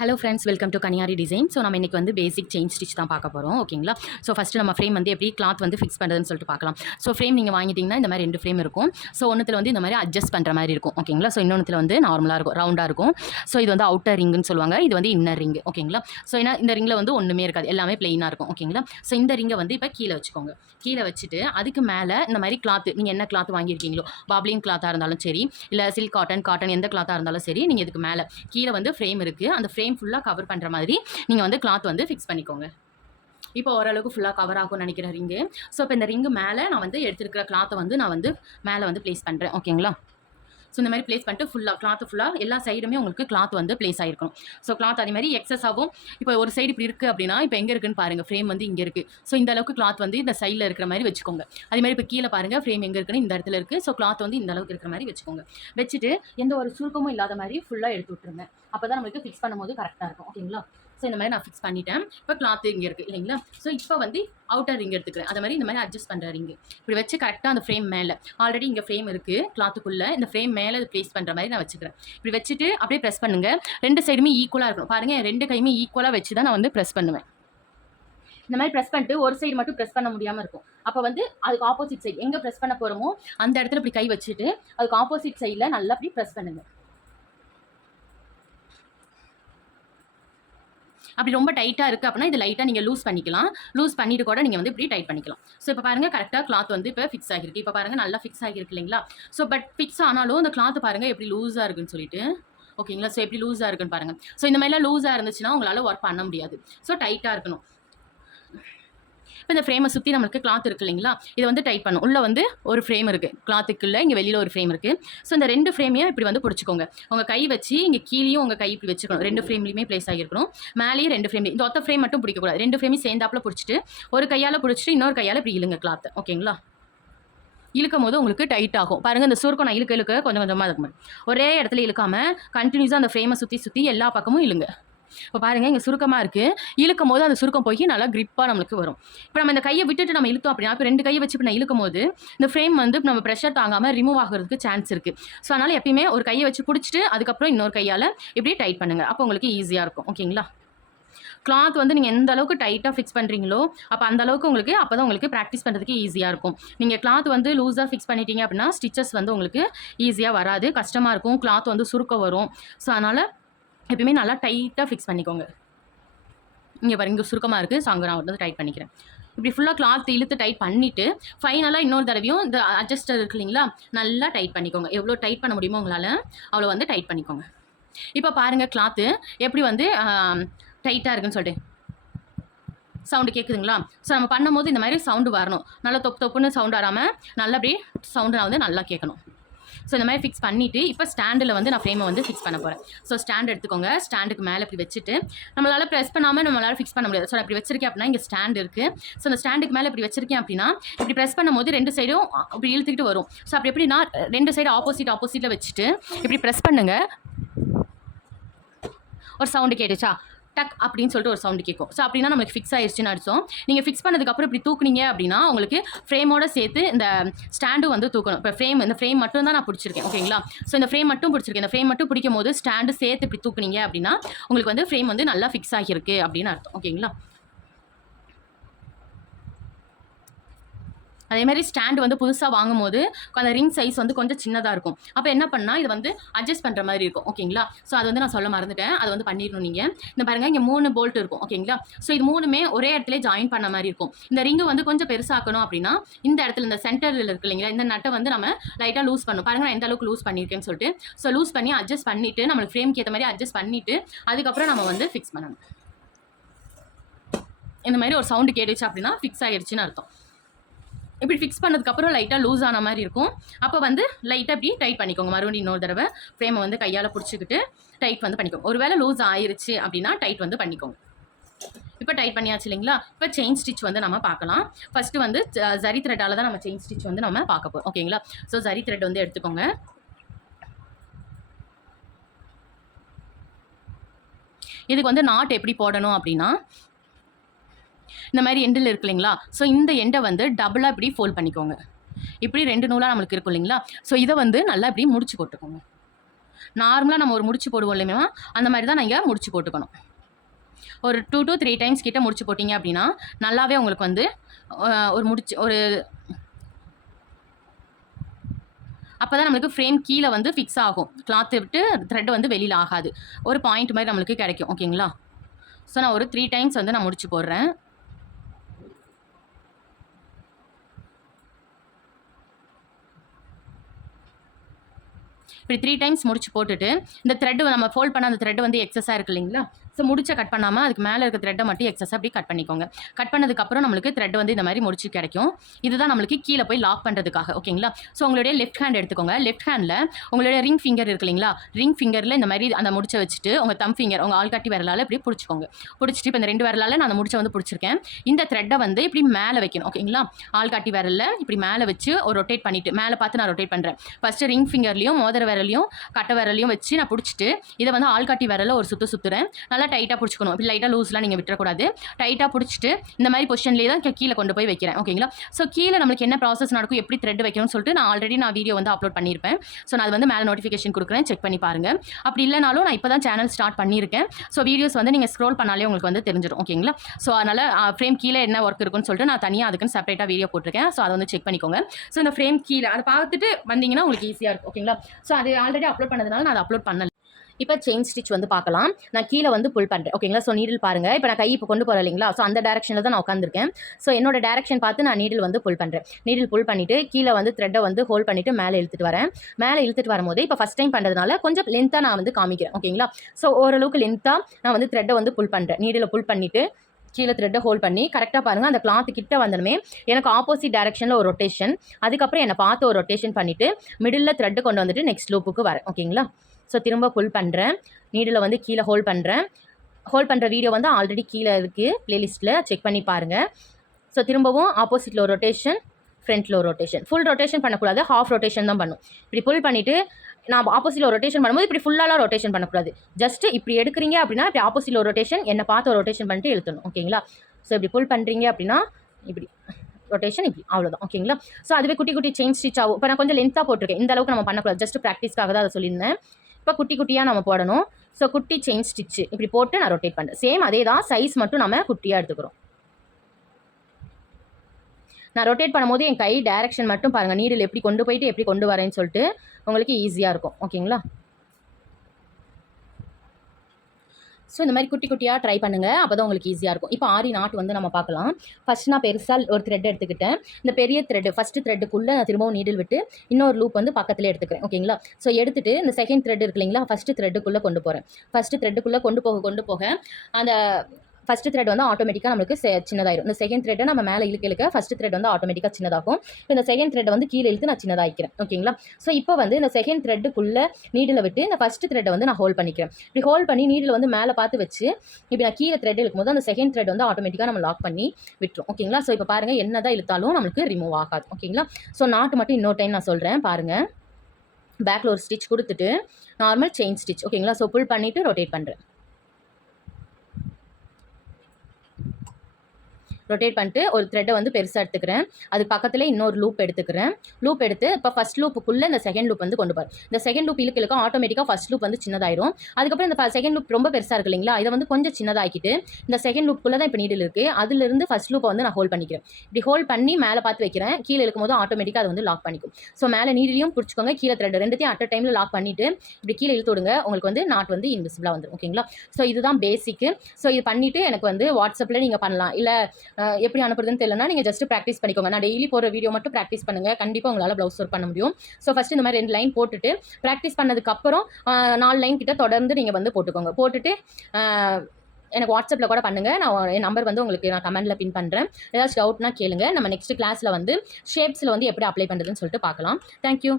Hello friends, welcome to Kaniyari design. So நம்ம இன்றைக்கி வந்து பேசிக் செயின் ஸ்டிச் தான் பார்க்க போகிறோம். ஓகேங்களா? ஸோ ஃபஸ்ட்டு நம்ம ஃப்ரேம் வந்து எப்படி கிளாத் வந்து ஃபிக்ஸ் பண்ணுறதுன்னு சொல்லிட்டு பார்க்கலாம். ஸோ ஃப்ரேம் நீங்கள் வாங்கிட்டிங்கன்னா இந்த மாதிரி 2 ஃப்ரேம் இருக்கும். ஸோ ஒன்றுத்தில் வந்து இந்த மாதிரி அட்ஜஸ்ட் பண்ணுற மாதிரி இருக்கும். ஓகேங்களா? ஸோ இன்னொன்றுத்தில் வந்து நார்மலாக இருக்கும், ரவுண்டாக இருக்கும். ஸோ இது வந்து அவுட்டர் ரிங்குன்னு சொல்லுவாங்க, இது வந்து இன்னர் ரிங்கு. ஓகேங்களா? ஸோ ஏன்னா இந்த ரிங்கில் வந்து ஒன்றுமே இருக்காது, எல்லாமே பிளெயினாக இருக்கும். ஓகேங்களா? ஸோ இந்த ரிங்கை வந்து இப்போ கீழே வச்சுக்கோங்க. கீழே வச்சுட்டு அதுக்கு மேலே இந்த மாதிரி கிளாத்து, நீங்கள் என்ன கிளாத் வாங்கியிருக்கீங்களோ, பாப்ளின் கிளாத்தாக இருந்தாலும் சரி, இல்லை சில்க் காட்டன் எந்த கிளாத்தாக இருந்தாலும் சரி, நீங்கள் இதுக்கு மேலே கீழே வந்து ஃப்ரேம் இருக்குது, அந்த ஃப்ரேம் ஃபுல்லாக கவர் பண்ணுற மாதிரி நீங்கள் வந்து கிளாத் வந்து ஃபிக்ஸ் பண்ணிக்கோங்க. இப்போ ஓரளவுக்கு ஃபுல்லாக கவர் ஆகும்னு நினைக்கிற ரிங்கு. ஸோ இப்போ இந்த ரிங்கு மேலே நான் வந்து எடுத்துருக்கிற கிளாத்தை வந்து நான் வந்து மேலே வந்து ப்ளேஸ் பண்ணுறேன். ஓகேங்களா? ஸோ இந்த மாதிரி ப்ளேஸ் பண்ணிட்டு ஃபுல்லாக எல்லா சைடுமே உங்களுக்கு கிளாத் வந்து ப்ளேஸ் ஆகிருக்கும். ஸோ கிளாத் அதே மாதிரி எக்ஸஸ் ஆகும். இப்போ ஒரு சைடு இப்படி இருக்குது அப்படின்னா, இப்போ எங்கே இருக்குன்னு பாருங்கள், ஃப்ரேம் வந்து இங்கே இருக்குது. ஸோ இந்த அளவுக்கு கிளாத் வந்து இந்த சைடில் இருக்கிற மாதிரி வச்சுக்கோங்க. அதே மாதிரி இப்போ கீழே பாருங்கள், ஃப்ரேம் எங்கே இருக்குன்னு இந்த இடத்துல இருக்குது. ஸோ கிளாத் வந்து இந்த அளவுக்கு இருக்கிற மாதிரி வச்சுக்கோங்க. வச்சுட்டு எந்த ஒரு சுருக்கமும் இல்லாத மாதிரி ஃபுல்லாக எடுத்து விட்டுருங்க. அப்போ தான் நம்மளுக்கு ஃபிக்ஸ் பண்ணும்போது கரெக்டாக இருக்கும். ஓகேங்களா? ஸோ இந்த மாதிரி நான் ஃபிக்ஸ் பண்ணிட்டேன். இப்போ கிளாத் இங்கே இருக்குது இல்லைங்களா? ஸோ இப்போ வந்து அவுட்டர் ரிங் எடுத்துக்கிறேன். அது மாதிரி இந்த மாதிரி அட்ஜஸ்ட் பண்ணுற ரிங்கு இப்படி வச்சு கரெக்டாக அந்த ஃப்ரேம் மேலே, ஆல்ரெடி இங்கே ஃப்ரேம் இருக்குது கிளாத்துக்குள்ளே, இந்த ஃப்ரேம் மேலே ப்ளேஸ் பண்ணுற மாதிரி நான் வச்சுக்கிறேன். இப்படி வச்சுட்டு அப்படியே ப்ரெஸ் பண்ணுங்கள். 2 சைடுமே ஈக்குவலாக இருக்கணும். பாருங்கள், 2 கையுமே ஈக்குவலாக வச்சு தான் நான் வந்து ப்ரெஸ் பண்ணுவேன். இந்த மாதிரி ப்ரெஸ் பண்ணிட்டு ஒரு சைடு மட்டும் ப்ரெஸ் பண்ண முடியாமல் இருக்கும். அப்போ வந்து அதுக்கு ஆப்போசிட் சைடு எங்கே ப்ரெஸ் பண்ண போகிறோமோ அந்த இடத்துல இப்படி கை வச்சுட்டு அதுக்கு ஆப்போசிட் சைடில் நல்லா அப்படி ப்ரெஸ் பண்ணுங்கள். அப்படி ரொம்ப டைட்டாக இருக்குது அப்படின்னா இது லைட்டாக நீங்கள் லூஸ் பண்ணிக்கலாம். லூஸ் பண்ணிவிட்டு கூட நீங்கள் வந்து இப்படி டைட் பண்ணிக்கலாம். ஸோ இப்போ பாருங்கள், கரெக்டாக கிளாத் வந்து இப்போ ஃபிக்ஸ் ஆகிருக்கு. இப்போ பாருங்கள், நல்லா ஃபிக்ஸ் ஆகிருக்கு இல்லைங்களா? ஸோ பட் ஃபிக்ஸ் ஆனாலும் இந்த கிளாத் பாருங்கள் எப்படி லூஸாக இருக்குன்னு சொல்லிட்டு. ஓகேங்களா? ஸோ எப்படி லூஸாக இருக்குன்னு பாருங்கள். ஸோ இந்த மாதிரிலாம் லூஸாக இருந்துச்சுன்னா உங்களால் ஒர்க் பண்ண முடியாது. ஸோ டைட்டாக இருக்கணும். இப்போ இந்த ஃப்ரேமை சுற்றி நம்மளுக்கு கிளாத் இருக்குது இல்லைங்களா? இதை வந்து டைட் பண்ணும். உள்ளே வந்து ஒரு ஃப்ரேம் இருக்குது கிளாத்துக்குள்ளே, இங்கே வெளியில் ஒரு ஃப்ரேம் இருக்குது. ஸோ இந்த 2 ஃப்ரேமையும் இப்படி வந்து பிடிச்சிக்கோங்க. உங்கள் கை வச்சு இங்கே கீழேயும் உங்கள் கை இப்படி வச்சுக்கணும். 2 ஃப்ரேம்லையுமே ப்ளேஸ் ஆகிருக்கணும். மேலேயும் 2 ஃப்ரேம்லையும் இந்த ஒத்த ஃப்ரேம் மட்டும் பிடிக்கக்கூடாது. 2 ஃப்ரேமையும் சேர்ந்தாப்பில் பிடிச்சிட்டு ஒரு கையால் பிடிச்சிட்டு இன்னொரு கையால் இப்படி இழுங்க கிளாத்தை. ஓகேங்களா? இழுக்கும் போது உங்களுக்கு டைட் ஆகும். பாருங்கள், இந்த சுருக்கம் நான் இழுக்க கொஞ்சம் கொஞ்சமாக இருக்கும். ஒரே இடத்துல இழுக்காமல் கண்டினியூஸாக அந்த ஃப்ரேமை சுற்றி எல்லா பக்கமும் இழுங்க. இப்போ பாருங்கள், இங்கே சுருக்கமாக இருக்குது. இழுக்கும் போது அந்த சுருக்கம் போய் நல்லா கிரிப்பாக நம்மளுக்கு வரும். இப்போ நம்ம இந்த கையை விட்டுட்டு நம்ம இழுத்தோம் அப்படின்னா, இப்போ 2 கையை வச்சு இப்போ நான் இழுக்கும் போது இந்த ஃப்ரேம் வந்து நம்ம ப்ரெஷர் தாங்காமல் ரிமூவ் ஆகிறதுக்கு சான்ஸ் இருக்குது. ஸோ அதனால் எப்பயுமே ஒரு கையை வச்சு பிடிச்சிட்டு அதுக்கப்புறம் இன்னொரு கையால் இப்படி டைட் பண்ணுங்கள். அப்போ உங்களுக்கு ஈஸியாக இருக்கும். ஓகேங்களா? கிளாத் வந்து நீங்கள் எந்த அளவுக்கு டைட்டாக ஃபிக்ஸ் பண்ணுறீங்களோ அப்போ அந்த அளவுக்கு அப்போ தான் உங்களுக்கு ப்ராக்டிஸ் பண்ணுறதுக்கு ஈஸியாக இருக்கும். நீங்கள் கிளாத் வந்து லூஸாக ஃபிக்ஸ் பண்ணிட்டீங்க அப்படின்னா ஸ்டிச்சஸ் வந்து உங்களுக்கு ஈஸியாக வராது, கஷ்டமாக இருக்கும். கிளாத் வந்து சுருக்கம் வரும். ஸோ அதனால் எப்பயுமே நல்லா டைட்டாக ஃபிக்ஸ் பண்ணிக்கோங்க. இங்கே பாருங்க, இங்கே சுருக்கமாக இருக்குது. ஸோ அங்கே நான் வந்து டைட் பண்ணிக்கிறேன். இப்படி ஃபுல்லாக கிளாத் இழுத்து டைட் பண்ணிவிட்டு ஃபைனலாக இன்னொரு தடவையும் இந்த அட்ஜஸ்டர் இருக்கு இல்லைங்களா, நல்லா டைட் பண்ணிக்கோங்க. எவ்வளோ டைட் பண்ண முடியுமோ உங்களால் அவ்வளோ வந்து டைட் பண்ணிக்கோங்க. இப்போ பாருங்கள், கிளாத்து எப்படி வந்து டைட்டாக இருக்குன்னு சொல்லிட்டு சவுண்டு கேட்குதுங்களா? ஸோ நம்ம பண்ணும்போது இந்த மாதிரி சவுண்டு வரணும். நல்லா தொப்புன்னு சவுண்டு வராமல் நல்லா அப்படியே சவுண்டு நான் வந்து நல்லா கேட்கணும். ஸோ இந்த மாதிரி ஃபிக்ஸ் பண்ணிவிட்டு இப்போ ஸ்டாண்டில் வந்து நான் ஃப்ரேமை வந்து ஃபிக்ஸ் பண்ண போகிறேன். ஸோ ஸ்டாண்ட் எடுத்துக்கோங்க. ஸ்டாண்டுக்கு மேலே இப்படி வச்சுட்டு நம்மளால் ப்ரெஸ் பண்ணாமல் நம்மளால் ஃபிக்ஸ் பண்ண முடியாது. ஸோ நான் இப்படி வச்சிருக்கேன் அப்படின்னா இங்கே ஸ்டாண்ட் இருக்குது. ஸோ அந்த ஸ்டாண்டுக்கு மேலே இப்படி வச்சிருக்கேன் அப்படின்னா இப்படி ப்ரெஸ் பண்ணும்போது 2 சைடும் இப்படி இழுத்துக்கிட்டு வரும். ஸோ அப்படி எப்படின்னா 2 சைடு ஆப்போசிட்டில் வச்சுட்டு இப்படி ப்ரெஸ் பண்ணுங்கள். ஒரு சவுண்டு கேட்டுச்சா? டக் அப்படின்னு சொல்லிட்டு ஒரு சவுண்டு கேட்கும். ஸோ அப்படின்னா நம்மளுக்கு ஃபிக்ஸ் ஆயிடுச்சுன்னு அர்த்தம். நீங்கள் ஃபிக்ஸ் பண்ணதுக்கப்புறம் இப்படி தூக்குனீங்க அப்படின்னா உங்களுக்கு ஃப்ரேமோட சேர்த்து இந்த ஸ்டாண்டும் வந்து தூக்கணும். இப்போ இந்த ஃப்ரேம் மட்டும் தான் நான் பிடிச்சிருக்கேன். ஓகேங்களா? ஸோ இந்த ஃப்ரேம் மட்டும் பிடிச்சிருக்கேன். இந்த ஃப்ரேம் மட்டும் பிடிக்கும் போது ஸ்டாண்டு சேர்த்து இப்படி தூக்குனீங்க அப்படின்னா உங்களுக்கு வந்து ஃப்ரேம் வந்து நல்லா ஃபிக்ஸ் ஆகியிருக்கு அப்படின்னு அர்த்தம். ஓகேங்களா? அதே மாதிரி ஸ்டாண்டு வந்து புதுசாக வாங்கும் போது அந்த ரிங் சைஸ் வந்து கொஞ்சம் சின்னதாக இருக்கும். அப்போ என்ன பண்ணால் இது வந்து அட்ஜஸ்ட் பண்ணுற மாதிரி இருக்கும். ஓகேங்களா? ஸோ அது வந்து நான் சொல்ல மறந்துட்டேன். அது வந்து பண்ணிடணும். நீங்கள் இந்த பாருங்கள், இங்கே 3 போல்ட் இருக்கும். ஓகேங்களா? ஸோ இது 3மே ஒரே இடத்துல ஜாயின் பண்ண மாதிரி இருக்கும். இந்த ரிங்கு வந்து கொஞ்சம் பெருசாக்கணும் அப்படின்னா இந்த இடத்துல இந்த சென்டரில் இருக்கு இல்லைங்களா, இந்த நட்டை வந்து நம்ம லைட்டாக லூஸ் பண்ணணும். பாருங்கள், நான் எந்த அளவுக்கு லூஸ் பண்ணியிருக்கேன்னு சொல்லிட்டு. ஸோ லூஸ் பண்ணி அட்ஜஸ்ட் பண்ணிவிட்டு நம்மளுக்கு ஃப்ரேம்க்கு ஏற்ற மாதிரி அட்ஜஸ்ட் பண்ணிவிட்டு அதுக்கப்புறம் நம்ம வந்து ஃபிக்ஸ் பண்ணணும். இந்த மாதிரி ஒரு சவுண்டு கேட்டுச்சு அப்படின்னா ஃபிக்ஸ் ஆகிடுச்சின்னு அர்த்தம். இப்படி ஃபிக்ஸ் பண்ணதுக்கப்புறம் லைட்டாக லூஸ் ஆன மாதிரி இருக்கும். அப்போ வந்து லைட்டாக இப்படி டைட் பண்ணிக்கோங்க. மறுபடியும் இன்னொரு தடவை ஃப்ரேமை வந்து கையால் பிடிச்சிக்கிட்டு டைட் வந்து பண்ணிக்கோங்க. ஒருவேளை லூஸ் ஆயிருச்சு அப்படின்னா டைட் வந்து பண்ணிக்கோங்க. இப்போ டைட் பண்ணியாச்சு இல்லைங்களா? இப்போ செயின் ஸ்டிச் வந்து நம்ம பார்க்கலாம். ஃபஸ்ட்டு வந்து ஜரி த்ரெட்டால் தான் நம்ம செயின் ஸ்டிச் வந்து நம்ம பார்க்க போகிறோம். ஓகேங்களா? ஸோ ஜரி த்ரெட் வந்து எடுத்துக்கோங்க. இதுக்கு வந்து நாட் எப்படி போடணும் அப்படின்னா இந்த மாதிரி எண்டில் இருக்கு இல்லைங்களா, ஸோ இந்த எண்டை வந்து டபுளாக இப்படி ஃபோல்ட் பண்ணிக்கோங்க. இப்படி 2 நூலாக நம்மளுக்கு இருக்கும் இல்லைங்களா, ஸோ இதை வந்து நல்லா இப்படி முடிச்சு போட்டுக்கோங்க. நார்மலாக நம்ம ஒரு முடிச்சு போடுவோம் இல்லையா, அந்த மாதிரி தான் நீங்கள் முடிச்சு போட்டுக்கணும். ஒரு 2 to 3 டைம்ஸ் கிட்ட முடிச்சு போட்டிங்க அப்படின்னா நல்லாவே உங்களுக்கு வந்து ஒரு முடிச்சு ஒரு அப்போ தான் நம்மளுக்கு ஃப்ரேம் கீழே வந்து ஃபிக்ஸ் ஆகும். கிளாத்தை விட்டு த்ரெட் வந்து வெளியில் ஆகாது. ஒரு பாயிண்ட் மாதிரி நம்மளுக்கு கிடைக்கும். ஓகேங்களா? ஸோ நான் ஒரு 3 டைம்ஸ் வந்து நான் முடிச்சு போடுறேன். இப்படி 3 டைம்ஸ் முடிச்சு போட்டுட்டு இந்த த்ரெட் நம்ம ஃபோல்ட் பண்ண அந்த த்ரெட் வந்து எக்ஸஸாக இருக்கு இல்லைங்களா, ஸோ முடிச்ச கட் பண்ணாமல் அதுக்கு மேலே இருக்க த்ரெட்டை மட்டும் எக்ஸஸ் அப்படி கட் பண்ணிக்கோங்க. கட் பண்ணதுக்கப்புறம் நம்மளுக்கு த்ரெட் வந்து இந்த மாதிரி முடிச்சு கிடைக்கும். இதுதான் நம்மளுக்கு கீழே போய் லாக் பண்ணுறதுக்காக. ஓகேங்களா? ஸோ உங்களுடைய லெஃப்ட் ஹேண்ட் எடுத்துக்கோங்க. லெஃப்ட் ஹேண்டில் உங்களுடைய ரிங் ஃபிங்கர் இருக்கு இல்லைங்களா, ரிங் ஃபிங்கரில் இந்த மாதிரி அந்த முடிச்சை வச்சுட்டு உங்கள் தம் ஃபிங்கர் உங்கள் ஆள்காட்டி விரலால் இப்படி பிடிச்சிக்கோங்க. பிடிச்சிட்டு இப்போ இந்த 2 விரலால் நான் அந்த முடிச்சை வந்து பிடிச்சிருக்கேன். இந்த த்ரெட்டை வந்து இப்படி மேலே வைக்கணும். ஓகேங்களா? ஆள்காட்டி விரலில் இப்படி மேலே வச்சு ஒரு ரொட்டேட் பண்ணிவிட்டு மேலே பார்த்து நான் ரொட்டேட் பண்ணுறேன். ஃபஸ்ட்டு ரிங் ஃபிங்கர்லையும் மோதிர விரலையும் கட்டை விரலையும் வச்சு நான் பிடிச்சிட்டு இதை வந்து ஆள்காட்டி விரலில் ஒரு சுற்றுறேன். நல்லா டைட்டாக பிடிச்சிக்கணும். இப்படி லைட்டாக லூஸ்லாம் நீங்கள் விட்டுறக்கூடாது. டைட்டாக பிடிச்சிட்டு இந்த மாதிரி பொசிஷன்லேயே தான் கீழே கொண்டு போய் வைக்கிறேன். ஓகேங்களா? ஸோ கீழே நம்மளுக்கு என்ன ப்ராசஸ் நடக்கும், எப்படி த்ரெட் வைக்கணும்னு சொல்லிட்டு நான் ஆல்ரெடி வீடியோ வந்து அப்லோட் பண்ணியிருப்பேன். ஸோ நான் அது வந்து மேலே நோட்டிஃபிகேஷன் கொடுக்குறேன், செக் பண்ணி பாருங்கள். அப்படி இல்லைனாலும் நான் இப்போ தான் சேனல் ஸ்டார்ட் பண்ணியிருக்கேன். ஸோ வீடியோஸ் வந்து நீங்கள் ஸ்க்ரோல் பண்ணாலே உங்களுக்கு வந்து தெரிஞ்சிடும். ஓகேங்களா? ஸோ அதனால் ஃப்ரேம் கீழே என்ன ஒர்க் இருக்குன்னு சொல்லிட்டு நான் தனியாக அதுக்குன்னு செப்பரேட்டாக வீடியோ போட்டிருக்கேன். ஸோ அதை வந்து செக் பண்ணிக்கோங்க. ஸோ இந்த ஃப்ரேம் கீழே அதை பார்த்துட்டு வந்தீங்கன்னா உங்களுக்கு ஈஸியாக இருக்கும். ஓகேங்களா? ஸோ அது ஆல்ரெடி அப்லோட் பண்ணதுனால நான் அதை அப்லோட் பண்ணல. இப்போ செயின் ஸ்டிச் வந்து பார்க்கலாம். நான் கீழே வந்து புல் பண்ணுறேன். ஓகேங்களா? ஸோ நீடில் பாருங்கள். இப்போ நான் கை இப்போ கொண்டு போகிறேன் இல்லைங்களா, ஸோ அந்த டேரக்ஷனில் தான் நான் உட்காந்துருக்கேன். ஸோ என்னோட டேரக்ஷன் பார்த்து நான் நீடில் வந்து புல் பண்ணுறேன். நீடில் புல் பண்ணிவிட்டு கீழே வந்து த்ரெட்டை வந்து ஹோல்ட் பண்ணிவிட்டு மேலே இழுத்துட்டு வரேன். மேலே இழுத்துட்டு வரும்போது இப்போ ஃபஸ்ட் டைம் பண்ணுறதுனால கொஞ்சம் லென்த்தாக நான் வந்து காமிக்கிறேன். ஓகேங்களா? ஸோ ஓரளவுக்கு லென்த்தாக நான் வந்து த்ரெட்டை வந்து புல் பண்ணுறேன். நீடில் புல் பண்ணிவிட்டு கீழே த்ரெட்டை ஹோல்ட் பண்ணி கரெக்டாக பாருங்கள். அந்த கிளாத்து கிட்ட வந்தனுமே எனக்கு ஆப்போசிட் டேரக்ஷனில் ஒரு ரொட்டேஷன், அதுக்கப்புறம் என்னை பார்த்து ஒரு ரொட்டேஷன் பண்ணிவிட்டு மிடில் த்ரெட்டு கொண்டு வந்துட்டு நெக்ஸ்ட் லூப்புக்கு வரேன். ஓகேங்களா? ஸோ திரும்ப புல் பண்ணுறேன். நீடில் வந்து கீழே ஹோல்ட் பண்ணுறேன். ஹோல்ட் பண்ணுற வீடியோ வந்து ஆல்ரெடி கீழே இருக்குது ப்ளேலிஸ்ட்டில், செக் பண்ணி பாருங்கள். ஸோ திரும்பவும் ஆப்போசிட்டில் ஒரு ரொட்டேஷன், ஃப்ரண்ட்டில் ஒரு ரொட்டேஷன். ஃபுல் ரொட்டேஷன் பண்ணக்கூடாது, ஹாஃப் ரொட்டேஷன் தான் பண்ணும். இப்படி புல் பண்ணிவிட்டு நான் ஆப்போசிட்டில் ஒரு ரொட்டேஷன் பண்ணும்போது இப்படி ஃபுல்லாலாம் ரொட்டேஷன் பண்ணக்கூடாது. ஜஸ்ட்டு இப்படி எடுக்கிறீங்க அப்படின்னா இப்படி ஆப்போசிட்டில் ஒரு ரொட்டேஷன், என்னை பார்த்து ஒரு ரொட்டேஷன் பண்ணிட்டு இழுத்தணும். ஓகேங்களா? ஸோ இப்படி புல் பண்ணுறீங்க அப்படின்னா இப்படி ரொட்டேஷன் இப்படி, அவ்வளோதான். ஓகேங்களா? ஸோ அதுவே குட்டி குட்டி செயின் ஸ்டிச் ஆகும். இப்போ நான் கொஞ்சம் லென்த்தாக போட்டிருக்கேன். இந்த அளவுக்கு நம்ம பண்ணக்கூடாது, ஜஸ்ட் ப்ராக்டிஸ்க்காக தான் அதை சொல்லியிருந்தேன். இப்போ குட்டி குட்டியாக நம்ம போடணும். ஸோ குட்டி செயின் ஸ்டிச்சு இப்படி போட்டு நான் ரொட்டேட் பண்ணுறேன். சேம் அதே தான், சைஸ் மட்டும் நம்ம குட்டியாக எடுத்துக்கிறோம். நான் ரொட்டேட் பண்ணும்போது என் கை டைரக்ஷன் மட்டும் பாருங்கள், நீடில் எப்படி கொண்டு போயிட்டு எப்படி கொண்டு வரேன்னு சொல்லிட்டு உங்களுக்கு ஈஸியாக இருக்கும். ஓகேங்களா? ஸோ இந்த மாதிரி குட்டி குட்டியாக ட்ரை பண்ணுங்கள், அப்போ தான் உங்களுக்கு ஈஸியாக இருக்கும். இப்போ ஆரி நாட் வந்து நம்ம பார்க்கலாம். ஃபஸ்ட் நான் பெருசாக ஒரு த்ரெட் எடுத்துக்கிட்டேன். இந்த பெரிய த்ரெட்டு ஃபஸ்ட்டு த்ரெட்டுக்குள்ளே நான் திரும்பவும் நீடில் விட்டு இன்னொரு லூப் வந்து பக்கத்தில் எடுத்துக்கிறேன். ஓகேங்களா? ஸோ எடுத்துகிட்டு இந்த செகண்ட் த்ரெட் இருக்கு இல்லைங்களா, ஃபஸ்ட்டு த்ரெட்டுக்குள்ளே கொண்டு போகிறேன். ஃபஸ்ட்டு த்ரெட்டுக்குள்ளே கொண்டு போக அந்த ஃபஸ்ட்டு த்ரெட் வந்து ஆட்டோமேட்டிக்காக நம்மளுக்கு சின்னதாயிரும். இந்த செகண்ட் த்ரெட்டை நம்ம மேலே இழுக்க ஃபஸ்ட்டு த்ரெட் வந்து ஆட்டோமேட்டிக்காக சின்னதாகும். இப்போ இந்த செகண்ட் த்ரெட்டை வந்து கீழே இழுத்து நான் சின்னதாகிக்கிறேன். ஓகேங்களா? ஸோ இப்போ வந்து இந்த செகண்ட் த்ரெட்டுக்குள்ளே நீடில் விட்டு இந்த ஃபஸ்ட்டு த்ரெட்டை வந்து நான் ஹோல்ட் பண்ணிக்கிறேன். இப்படி ஹோல்ட் பண்ணி நீடில் வந்து மேலே பார்த்து வச்சு இப்போ நான் கீழே த்ரெட் இழுக்கும்போது அந்த செகண்ட் த்ரெட் வந்து ஆட்டோமேட்டிக்காக நம்ம லாக் பண்ணி விட்டுரும். ஓகேங்களா? ஸோ இப்போ பாருங்கள், என்ன தான் இழுத்தாலும் நம்மளுக்கு ரிமூவ் ஆகாது. ஓகேங்களா? ஸோ நாட்டு மட்டும் இன்னொரு டைம் நான் சொல்கிறேன் பாருங்கள். பேக்கில் ஒரு ஸ்டிச் கொடுத்துட்டு நார்மல் செயின் ஸ்டிச். ஓகேங்களா? ஸோ புல் பண்ணிவிட்டு ரொட்டேட் பண்ணுறேன். ரொட்டேட் பண்ணிட்டு ஒரு த்ரெட்டை வந்து பெருசாக எடுத்துக்கிறேன். அதுக்கு பக்கத்தில் இன்னொரு லூப் எடுத்துக்கிறேன். லூப் எடுத்து இப்போ ஃபஸ்ட் லூப்புக்குள்ளே இந்த செகண்ட் லூப் வந்து கொண்டு போகிறேன். இந்த செகண்ட் லூப் இழுக்க ஆட்டோமேட்டிக்காக ஃபஸ்ட் லூப் வந்து சின்னதாயிரும். அதுக்கப்புறம் இந்த செகண்ட் லூப் ரொம்ப பெருசாக இருக்கு இல்லைங்களா, இதை வந்து கொஞ்சம் சின்னதாக்கிட்டு இந்த செகண்ட் லூப்புக்குள்ளே தான் இப்போ நீடில் இருக்குது, அதுலேருந்து ஃபஸ்ட் லூப்பை வந்து நான் ஹோல்ட் பண்ணிக்கிறேன். இப்படி ஹோல்ட் பண்ணி மேலே பார்த்து வைக்கிறேன். கீழே இருக்கும்போது ஆட்டோமேட்டிக்காக அது வந்து லாக் பண்ணிக்கும். ஸோ மேலே நீடிலையும் பிடிச்சிக்கோங்க, கீழே த்ரெட் ரெண்டுத்தையும் அட் டைமில் லாக் பண்ணிவிட்டு இப்படி கீழே இழுத்து விடுங்க. உங்களுக்கு வந்து நாட் வந்து இன்விசிபிளாக வந்துடும். ஓகேங்களா? ஸோ இதுதான் பேசிக்கு. ஸோ இது பண்ணிவிட்டு எனக்கு வந்து வாட்ஸ்அப்பில் நீங்கள் பண்ணலாம், இல்லை எப்படி அனுப்புறதுன்னு தெரியலனா நீங்கள் ஜஸ்ட் ப்ராக்டிஸ் பண்ணிக்கோங்க. நான் டெய்லி போகிற வீடியோ மட்டும் ப்ராக்டிஸ் பண்ணுங்கள், கண்டிப்பாக உங்களால் ப்ளவுஸ் ஒர்க் பண்ண முடியும். ஸோ ஃபஸ்ட்டு இந்த மாதிரி 2 லைன் போட்டுட்டு ப்ராக்டிஸ் பண்ணதுக்கப்புறம் 4 லைன் கிட்ட தொடர்ந்து நீங்கள் வந்து போட்டுக்கோங்க. போட்டுட்டு எனக்கு வாட்ஸ்அப்பில் கூட பண்ணுங்கள். நான் என் நம்பர் வந்து உங்களுக்கு நான் கமெண்ட்டில் பின் பண்ணுறேன். ஏதாச்சும் டவுட்னா கேளுங்க. நம்ம நெக்ஸ்ட் கிளாஸில் வந்து ஷேப்ஸில் வந்து எப்படி அப்ளை பண்ணுறதுன்னு சொல்லிட்டு பார்க்கலாம். தேங்க்யூ.